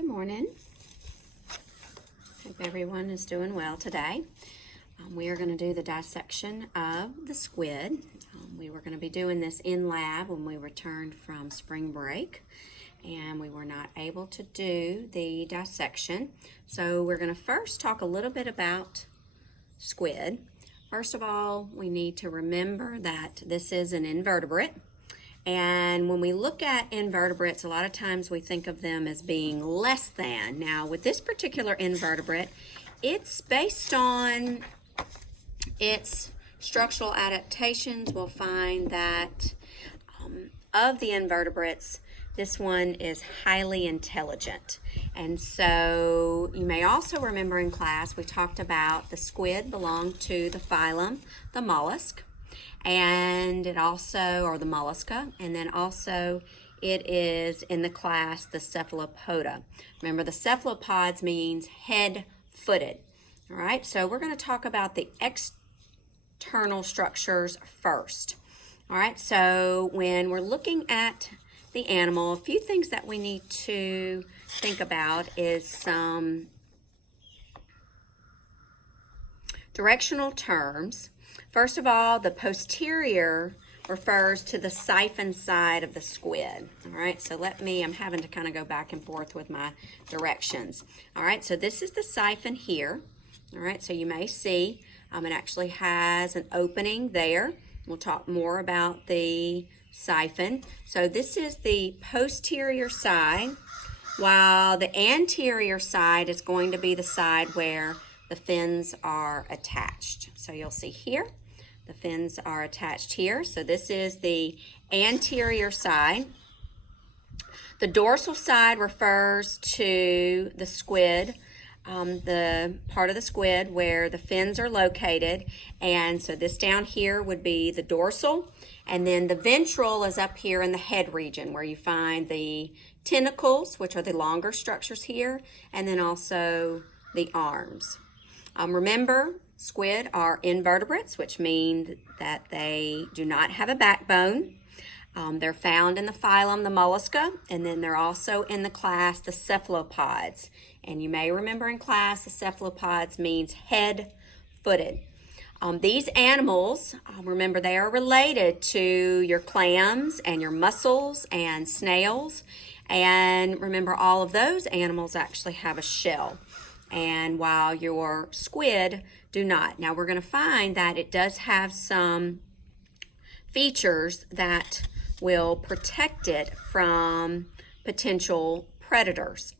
Good morning. Hope everyone is doing well today. We are going to do the dissection of the squid. We were going to be doing this in lab when we returned from spring break, and we were not able to do the dissection. So we're going to first talk a little bit about squid. First of all, we need to remember that this is an invertebrate. And when we look at invertebrates, a lot of times we think of them as being less than. Now, with this particular invertebrate, it's based on its structural adaptations. We'll find that of the invertebrates, this one is highly intelligent. And so you may also remember in class we talked about the squid belonged to the phylum, the mollusk. And it also, or the mollusca, and then also it is in the class the cephalopoda. Remember, the cephalopods means head-footed. All right, so we're going to talk about the external structures first. All right, so when we're looking at the animal, a few things that we need to think about is some directional terms. First of all, the posterior refers to the siphon side of the squid. All right, so I'm having to kind of go back and forth with my directions. All right, so this is the siphon here. All right, so you may see it actually has an opening there. We'll talk more about the siphon. So this is the posterior side, while the anterior side is going to be the side where the fins are attached. So you'll see here, the fins are attached here. So this is the anterior side. The dorsal side refers to the squid, the part of the squid where the fins are located. And so this down here would be the dorsal. And then the ventral is up here in the head region where you find the tentacles, which are the longer structures here, and then also the arms. Remember, squid are invertebrates, which means that they do not have a backbone. They're found in the phylum, the mollusca, and then they're also in the class, the cephalopods. And you may remember in class, the cephalopods means head-footed. These animals, remember, they are related to your clams and your mussels and snails. And remember, all of those animals actually have a shell. And while your squid do not. Now we're going to find that it does have some features that will protect it from potential predators.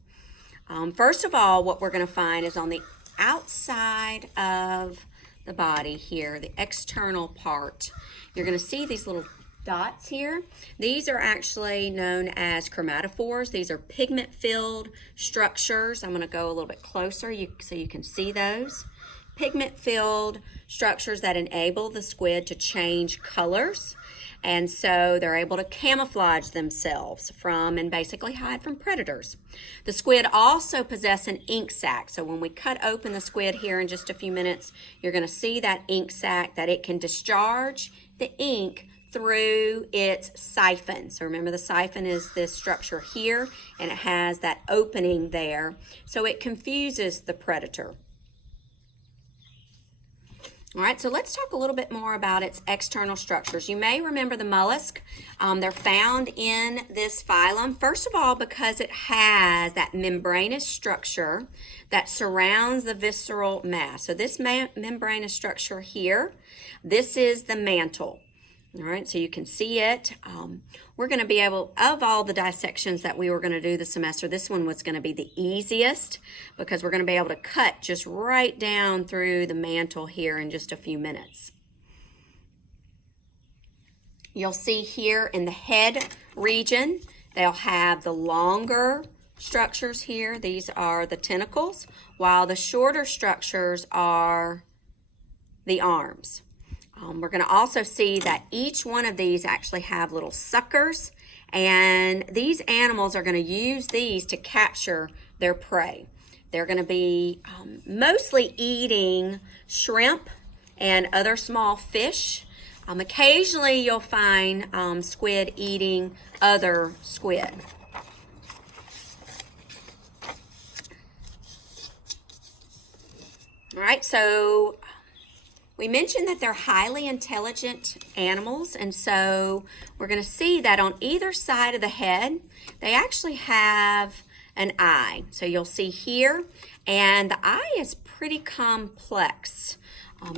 First of all, what we're going to find is on the outside of the body here, the external part, you're going to see these little dots here. These are actually known as chromatophores. These are pigment-filled structures. I'm going to go a little bit closer so you can see those. Pigment-filled structures that enable the squid to change colors. And so they're able to camouflage themselves from and basically hide from predators. The squid also possess an ink sac. So when we cut open the squid here in just a few minutes, you're going to see that ink sac, that it can discharge the ink through its siphon. So remember, the siphon is this structure here, and it has that opening there, so it confuses the predator. All right, so let's talk a little bit more about its external structures. You may remember the mollusk. They're found in this phylum, first of all, because it has that membranous structure that surrounds the visceral mass. So this membranous structure here, this is the mantle. All right, so you can see it. We're going to be able, of all the dissections that we were going to do this semester, this one was going to be the easiest because we're going to be able to cut just right down through the mantle here in just a few minutes. You'll see here in the head region, they'll have the longer structures here. These are the tentacles, while the shorter structures are the arms. We're going to also see that each one of these actually have little suckers, and these animals are going to use these to capture their prey. They're going to be mostly eating shrimp and other small fish. Occasionally you'll find squid eating other squid. right, so we mentioned that they're highly intelligent animals, and so we're going to see that on either side of the head, they actually have an eye. So you'll see here, and the eye is pretty complex.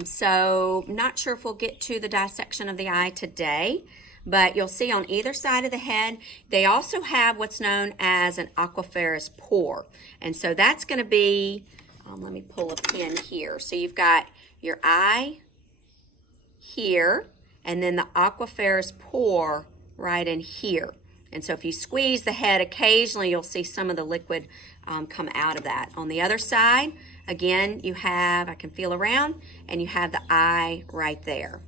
So not sure if we'll get to the dissection of the eye today, but you'll see on either side of the head, they also have what's known as an aquiferous pore. And so that's going to be, let me pull a pin here. So you've got your eye here, and then the aquiferous pore right in here. And so if you squeeze the head, occasionally you'll see some of the liquid come out of that. On the other side, again, you have, I can feel around, and you have the eye right there.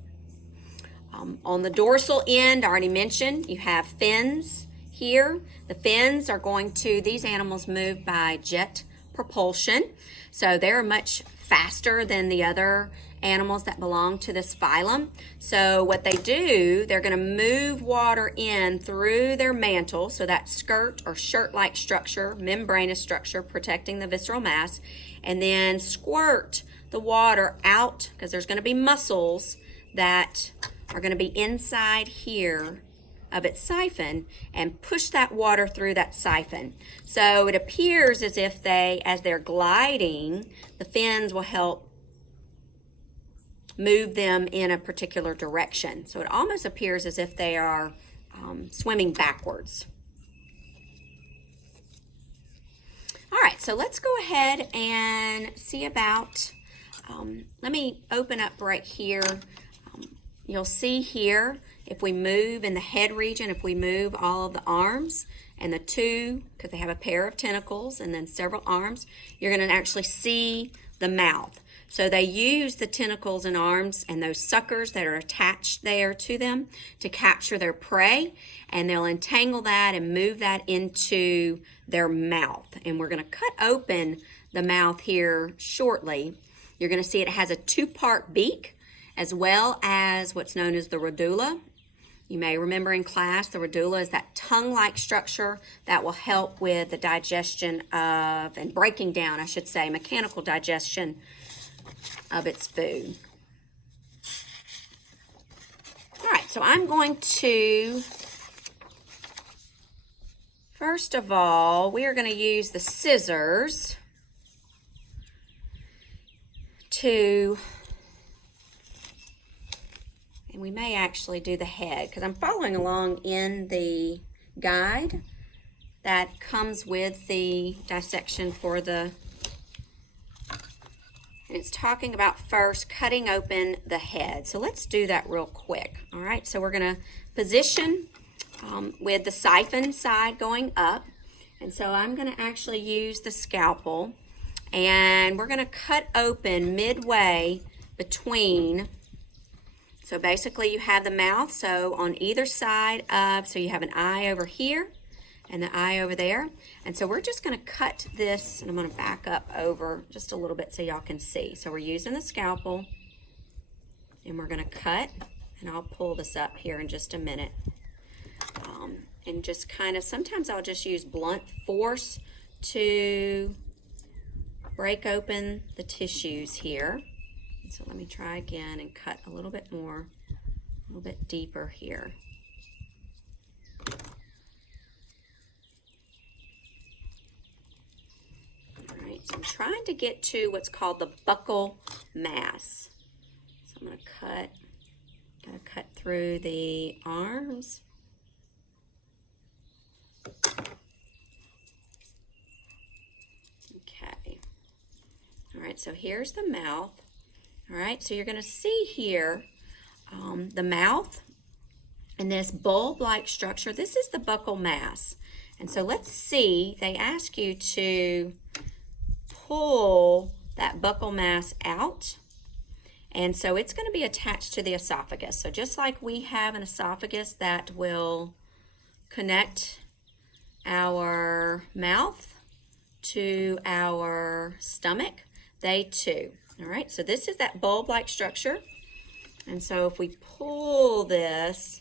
On the dorsal end, I already mentioned, you have fins here. The fins are going to, these animals move by jet propulsion. So they're much faster than the other animals that belong to this phylum. So what they do, they're going to move water in through their mantle, so that skirt or shirt-like structure, membranous structure protecting the visceral mass, and then squirt the water out, because there's going to be muscles that are going to be inside here of its siphon, and push that water through that siphon. So it appears as if they, as they're gliding, the fins will help move them in a particular direction. So it almost appears as if they are swimming backwards. All right, so let's go ahead and see about, let me open up right here. You'll see here, if we move in the head region, if we move all of the arms and the two, because they have a pair of tentacles and then several arms, you're going to actually see the mouth. So they use the tentacles and arms and those suckers that are attached there to them to capture their prey, and they'll entangle that and move that into their mouth. And we're going to cut open the mouth here shortly. You're going to see it has a two-part beak, as well as what's known as the radula. You may remember in class, the radula is that tongue-like structure that will help with the digestion of, and breaking down, I should say, mechanical digestion of its food. All right, so I'm going to, first of all, we are going to use the scissors to, and we may actually do the head, because I'm following along in the guide that comes with the dissection for the, and it's talking about first cutting open the head. So let's do that real quick. All right, so we're going to position with the siphon side going up. And so I'm going to actually use the scalpel, and we're going to cut open midway between. So basically you have the mouth, so on either side of, so you have an eye over here and the eye over there. And so we're just going to cut this, and I'm going to back up over just a little bit so y'all can see. So we're using the scalpel, and we're going to cut, and I'll pull this up here in just a minute. And just kind of, sometimes I'll just use blunt force to break open the tissues here. So let me try again and cut a little bit more, a little bit deeper here. All right, so I'm trying to get to what's called the buccal mass. So I'm going to cut through the arms. Okay. All right, so here's the mouth. All right, so you're going to see here the mouth and this bulb-like structure. This is the buccal mass. And so let's see, they ask you to pull that buccal mass out. And so it's going to be attached to the esophagus. So just like we have an esophagus that will connect our mouth to our stomach, they too. All right, so this is that bulb-like structure. And so if we pull this,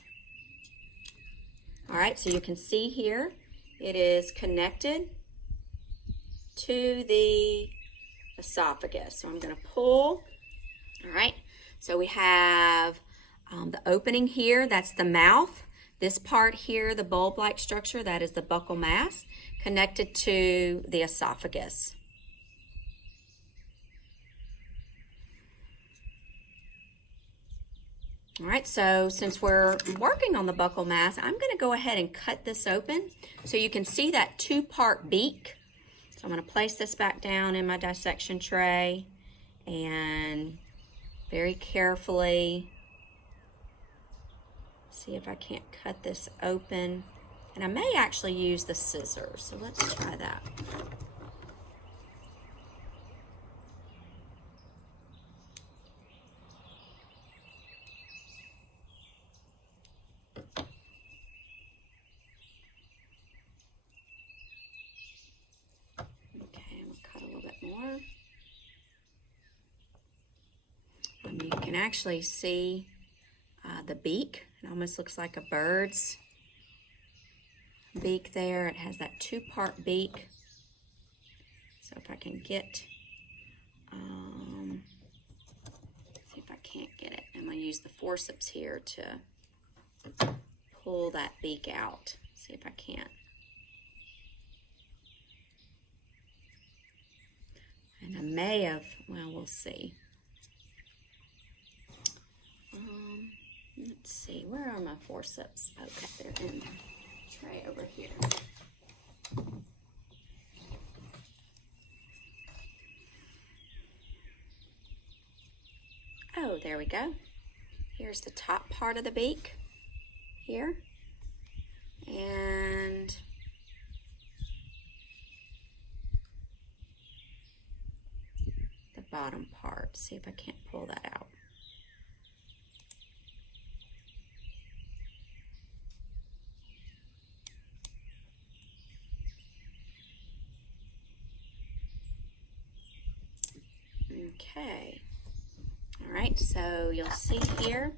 all right, so you can see here, it is connected to the esophagus. So I'm going to pull. All right. So we have the opening here. That's the mouth. This part here, the bulb-like structure, that is the buccal mass connected to the esophagus. All right, so since we're working on the buccal mass, I'm going to go ahead and cut this open so you can see that two-part beak. So I'm going to place this back down in my dissection tray and very carefully see if I can't cut this open. And I may actually use the scissors, so let's try that. You can actually see the beak. It almost looks like a bird's beak there. It has that two-part beak. So if I can get, see if I can't get it. I'm going to use the forceps here to pull that beak out. See if I can. And I may have, well, we'll see. Let's see, where are my forceps? Okay, they're in the tray over here. Oh, there we go. Here's the top part of the beak here. And the bottom part. See if I can't pull that out. Okay, all right, so you'll see here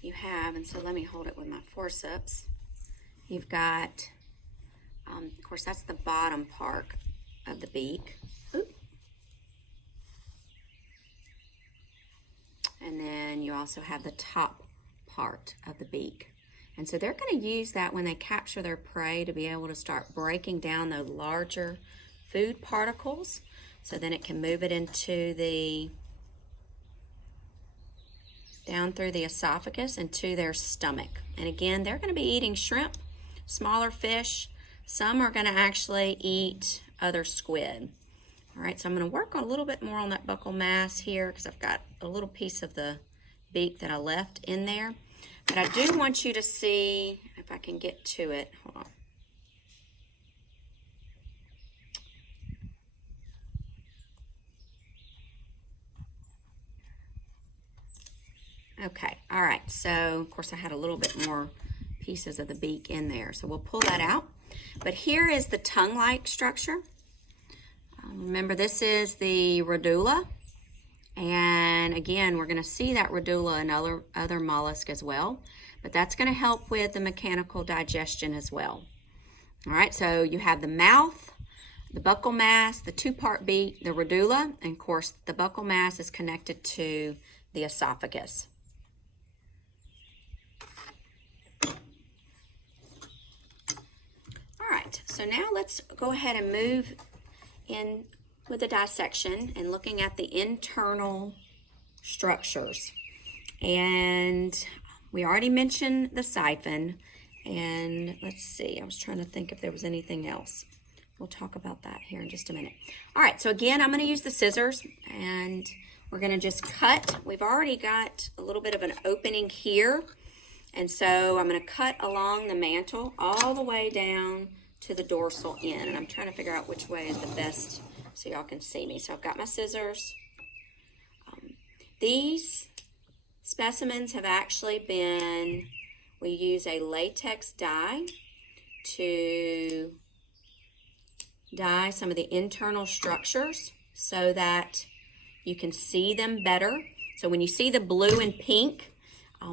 you have, and so let me hold it with my forceps. You've got, of course, that's the bottom part of the beak. Oop. And then you also have the top part of the beak. And so they're going to use that when they capture their prey to be able to start breaking down those larger food particles. So then it can move it into the, down through the esophagus and to their stomach. And again, they're going to be eating shrimp, smaller fish. Some are going to actually eat other squid. All right, so I'm going to work a little bit more on that buccal mass here because I've got a little piece of the beak that I left in there. But I do want you to see, if I can get to it, hold on. Okay, all right, so of course I had a little bit more pieces of the beak in there, so we'll pull that out. But here is the tongue-like structure. Remember, this is the radula, and again, we're going to see that radula in other mollusks as well, but that's going to help with the mechanical digestion as well. All right, so you have the mouth, the buccal mass, the two-part beak, the radula, and of course, the buccal mass is connected to the esophagus. So now let's go ahead and move in with the dissection and looking at the internal structures. And we already mentioned the siphon. And let's see, I was trying to think if there was anything else. We'll talk about that here in just a minute. All right, so again, I'm going to use the scissors and we're going to just cut. We've already got a little bit of an opening here. And so I'm going to cut along the mantle all the way down to the dorsal end, and I'm trying to figure out which way is the best so y'all can see me. So I've got my scissors. These specimens have actually been, we use a latex dye to dye some of the internal structures so that you can see them better. So when you see the blue and pink,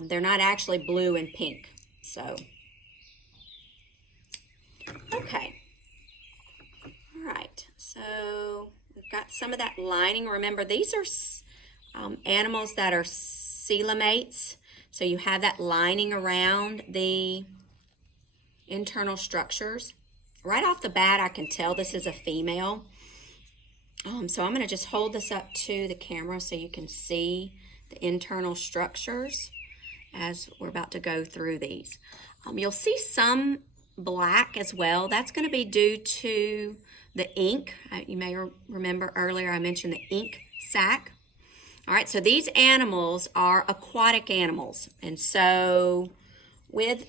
they're not actually blue and pink. So okay, all right, so we've got some of that lining. Remember, these are animals that are coelomates. So you have that lining around the internal structures. Right off the bat, I can tell this is a female. So I'm going to just hold this up to the camera so you can see the internal structures as we're about to go through these. You'll see some black as well. That's going to be due to the ink. You may remember earlier I mentioned the ink sac. All right, so these animals are aquatic animals. And so with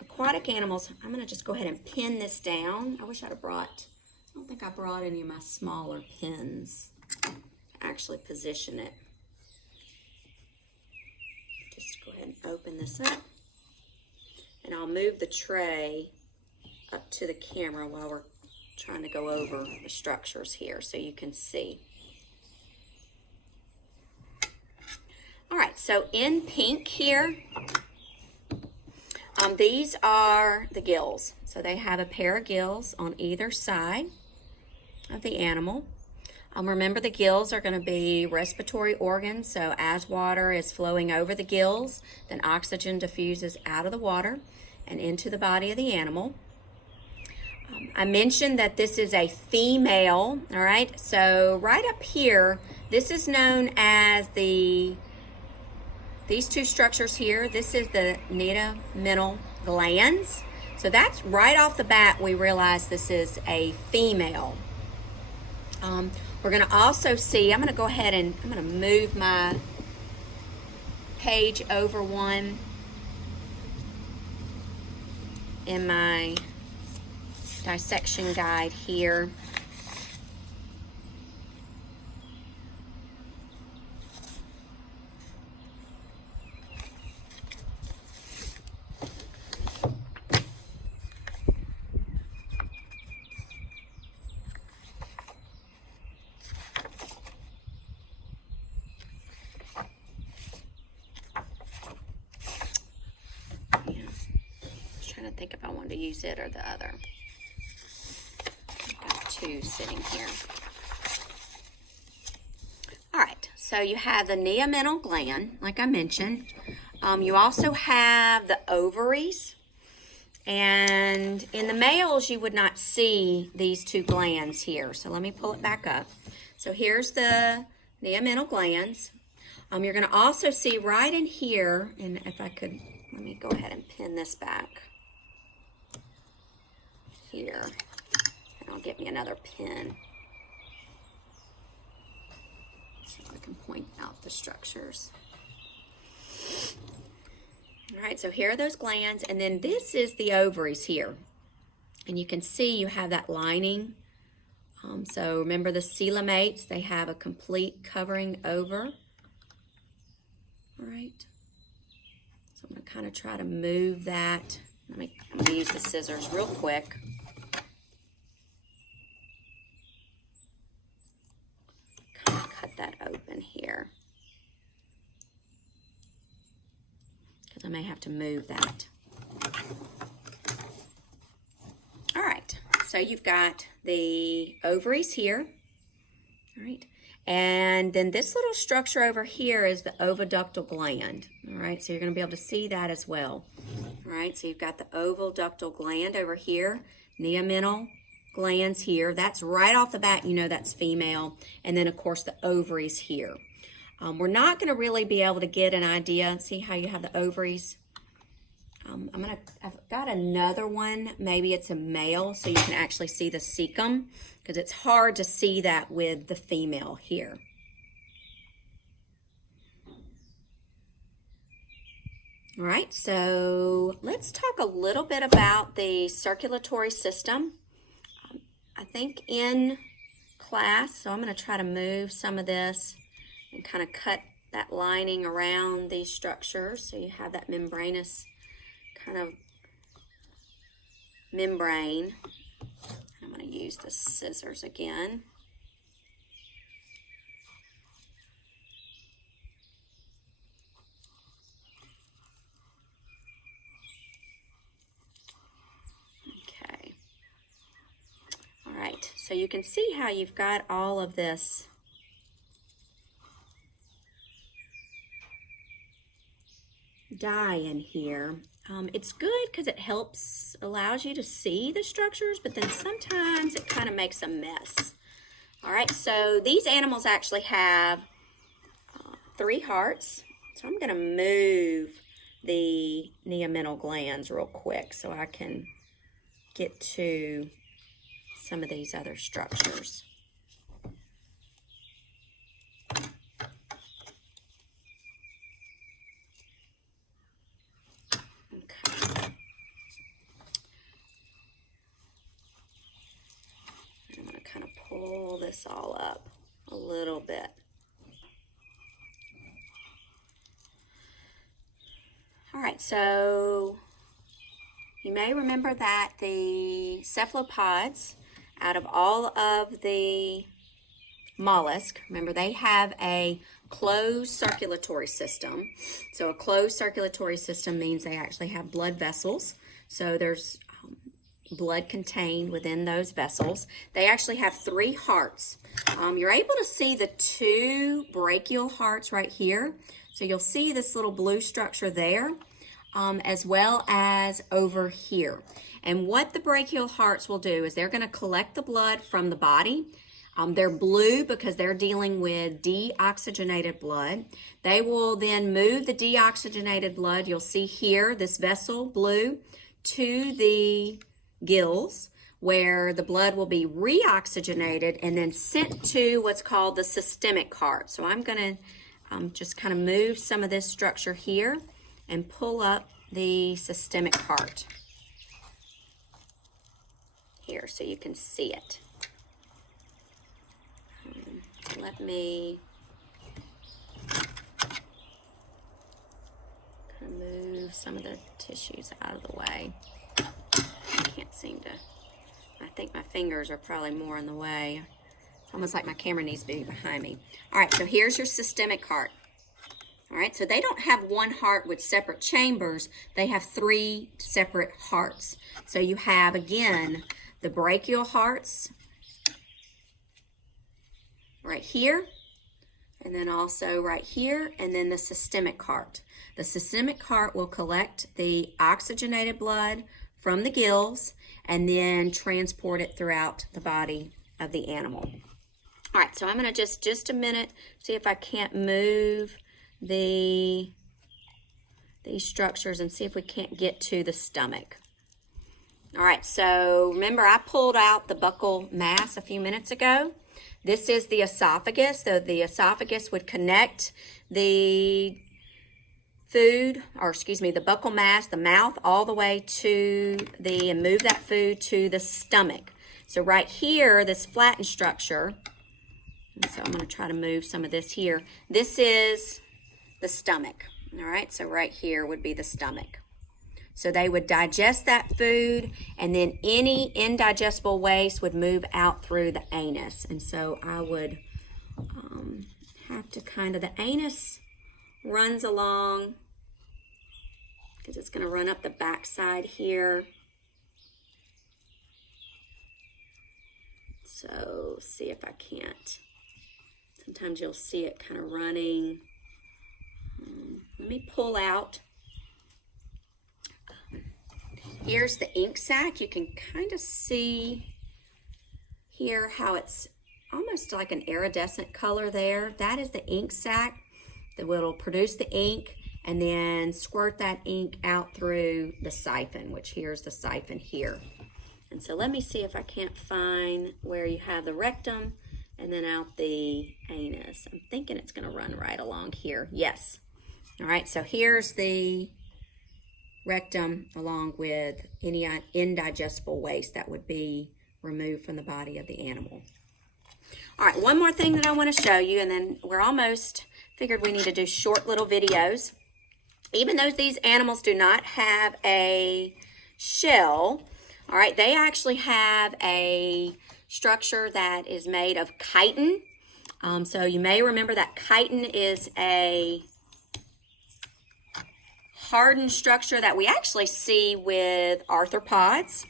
aquatic animals, I'm going to just go ahead and pin this down. I wish I'd have brought, I don't think I brought any of my smaller pins to actually position it. Just go ahead and open this up. And I'll move the tray up to the camera while we're trying to go over the structures here so you can see. All right, so in pink here, these are the gills. So they have a pair of gills on either side of the animal. Remember, the gills are going to be respiratory organs. So as water is flowing over the gills, then oxygen diffuses out of the water and into the body of the animal. I mentioned that this is a female, all right? So right up here, this is known as these two structures here. This is the neomental glands. So that's right off the bat, we realize this is a female. We're going to also see, I'm going to go ahead and I'm going to move my page over one in my dissection guide here. I think if I wanted to use it or the other. I've got two sitting here. All right, so you have the neomental gland, like I mentioned. You also have the ovaries. And in the males, you would not see these two glands here. So let me pull it back up. So here's the neomental glands. You're going to also see right in here, and if I could, let me go ahead and pin this back here, and I'll get me another pin so I can point out the structures. All right, so here are those glands, and then this is the ovaries here, and you can see you have that lining. So remember the coelomates, they have a complete covering over. All right, so I'm going to kind of try to move that. I'm going to use the scissors real quick. Cut that open here because I may have to move that. All right, so you've got the ovaries here, all right, and then this little structure over here is the oviductal gland. All right, so you're going to be able to see that as well. All right, so you've got the oviductal gland over here, neomental glands here. That's right off the bat, you know that's female. And then, of course, the ovaries here. We're not going to really be able to get an idea. See how you have the ovaries? I've got another one. Maybe it's a male, so you can actually see the cecum, because it's hard to see that with the female here. All right, so let's talk a little bit about the circulatory system. I think in class, so I'm going to try to move some of this and kind of cut that lining around these structures so you have that membranous kind of membrane. I'm going to use the scissors again. so you can see how you've got all of this dye in here. It's good because it allows you to see the structures, but then sometimes it kind of makes a mess. All right, so these animals actually have 3 hearts. So I'm going to move the neomental glands real quick so I can get to some of these other structures. Kind of pull this all up a little bit. All right, so you may remember that the cephalopods, out of all of the mollusks, remember they have a closed circulatory system. So a closed circulatory system means they actually have blood vessels. So there's blood contained within those vessels. They actually have 3 hearts. You're able to see the 2 brachial hearts right here. So you'll see this little blue structure there, as well as over here. And what the brachial hearts will do is they're going to collect the blood from the body. They're blue because they're dealing with deoxygenated blood. They will then move the deoxygenated blood, you'll see here, this vessel, blue, to the gills, where the blood will be reoxygenated and then sent to what's called the systemic heart. So I'm going to just kind of move some of this structure here and pull up the systemic heart here so you can see it. Let me kind of move some of the tissues out of the way. Can't seem to, I think my fingers are probably more in the way. It's almost like my camera needs to be behind me. All right, so here's your systemic heart. All right, so they don't have one heart with separate chambers. They have 3 separate hearts. So you have, again, the brachial hearts right here, and then also right here, and then the systemic heart. The systemic heart will collect the oxygenated blood from the gills and then transport it throughout the body of the animal. All right, so I'm going to just a minute, see if I can't move these structures and see if we can't get to the stomach. All right, so remember I pulled out the buccal mass a few minutes ago. This is the esophagus. So the esophagus would connect the the buccal mass, the mouth, all the way to and move that food to the stomach. So right here, this flattened structure, so I'm going to try to move some of this here. This is the stomach, all right? So right here would be the stomach. So they would digest that food, and then any indigestible waste would move out through the anus. And so I would have to the anus runs along, because it's going to run up the backside here. So see if I can't. Sometimes you'll see it kind of running. Let me pull out. Here's the ink sac. You can kind of see here how it's almost like an iridescent color there. That is the ink sac that will produce the ink and then squirt that ink out through the siphon, which here's the siphon here. And so let me see if I can't find where you have the rectum and then out the anus. I'm thinking it's going to run right along here. Yes. All right, so here's the rectum along with any indigestible waste that would be removed from the body of the animal. All right, one more thing that I want to show you, and then we're almost figured we need to do short little videos. Even though these animals do not have a shell, all right, they actually have a structure that is made of chitin. So you may remember that chitin is a hardened structure that we actually see with arthropods.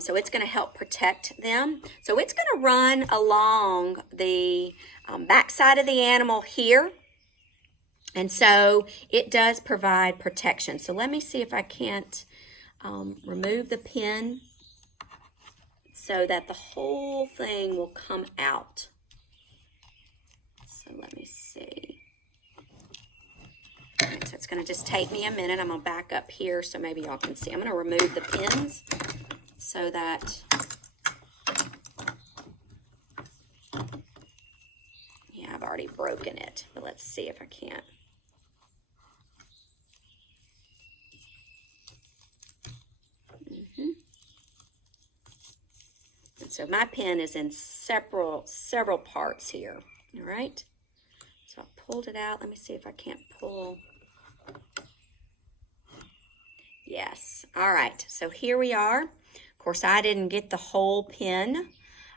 So it's going to help protect them. So it's going to run along the backside of the animal here. And so it does provide protection. So let me see if I can't remove the pin so that the whole thing will come out. So let me see. All right, so it's going to just take me a minute. I'm going to back up here so maybe y'all can see. I'm going to remove the pins so that, yeah, I've already broken it. But let's see if I can't. So my pin is in several parts here. All right. So I pulled it out. Let me see if I can't pull. Yes. All right. So here we are. Of course, I didn't get the whole pin.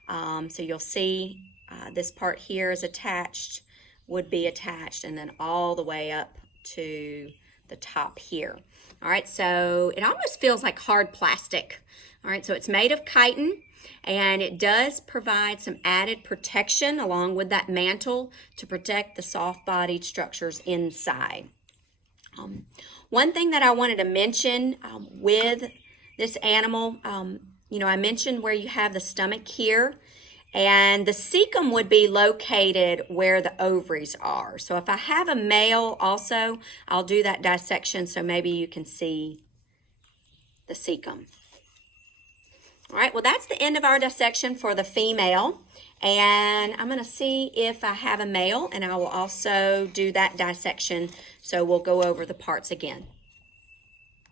So you'll see this part here is attached, would be attached, and then all the way up to the top here. All right. So it almost feels like hard plastic. All right. So it's made of chitin. And it does provide some added protection along with that mantle to protect the soft-bodied structures inside. One thing that I wanted to mention with this animal, you know, I mentioned where you have the stomach here, and the cecum would be located where the ovaries are. So if I have a male also, I'll do that dissection so maybe you can see the cecum. All right, well, that's the end of our dissection for the female. And I'm going to see if I have a male, and I will also do that dissection. So we'll go over the parts again.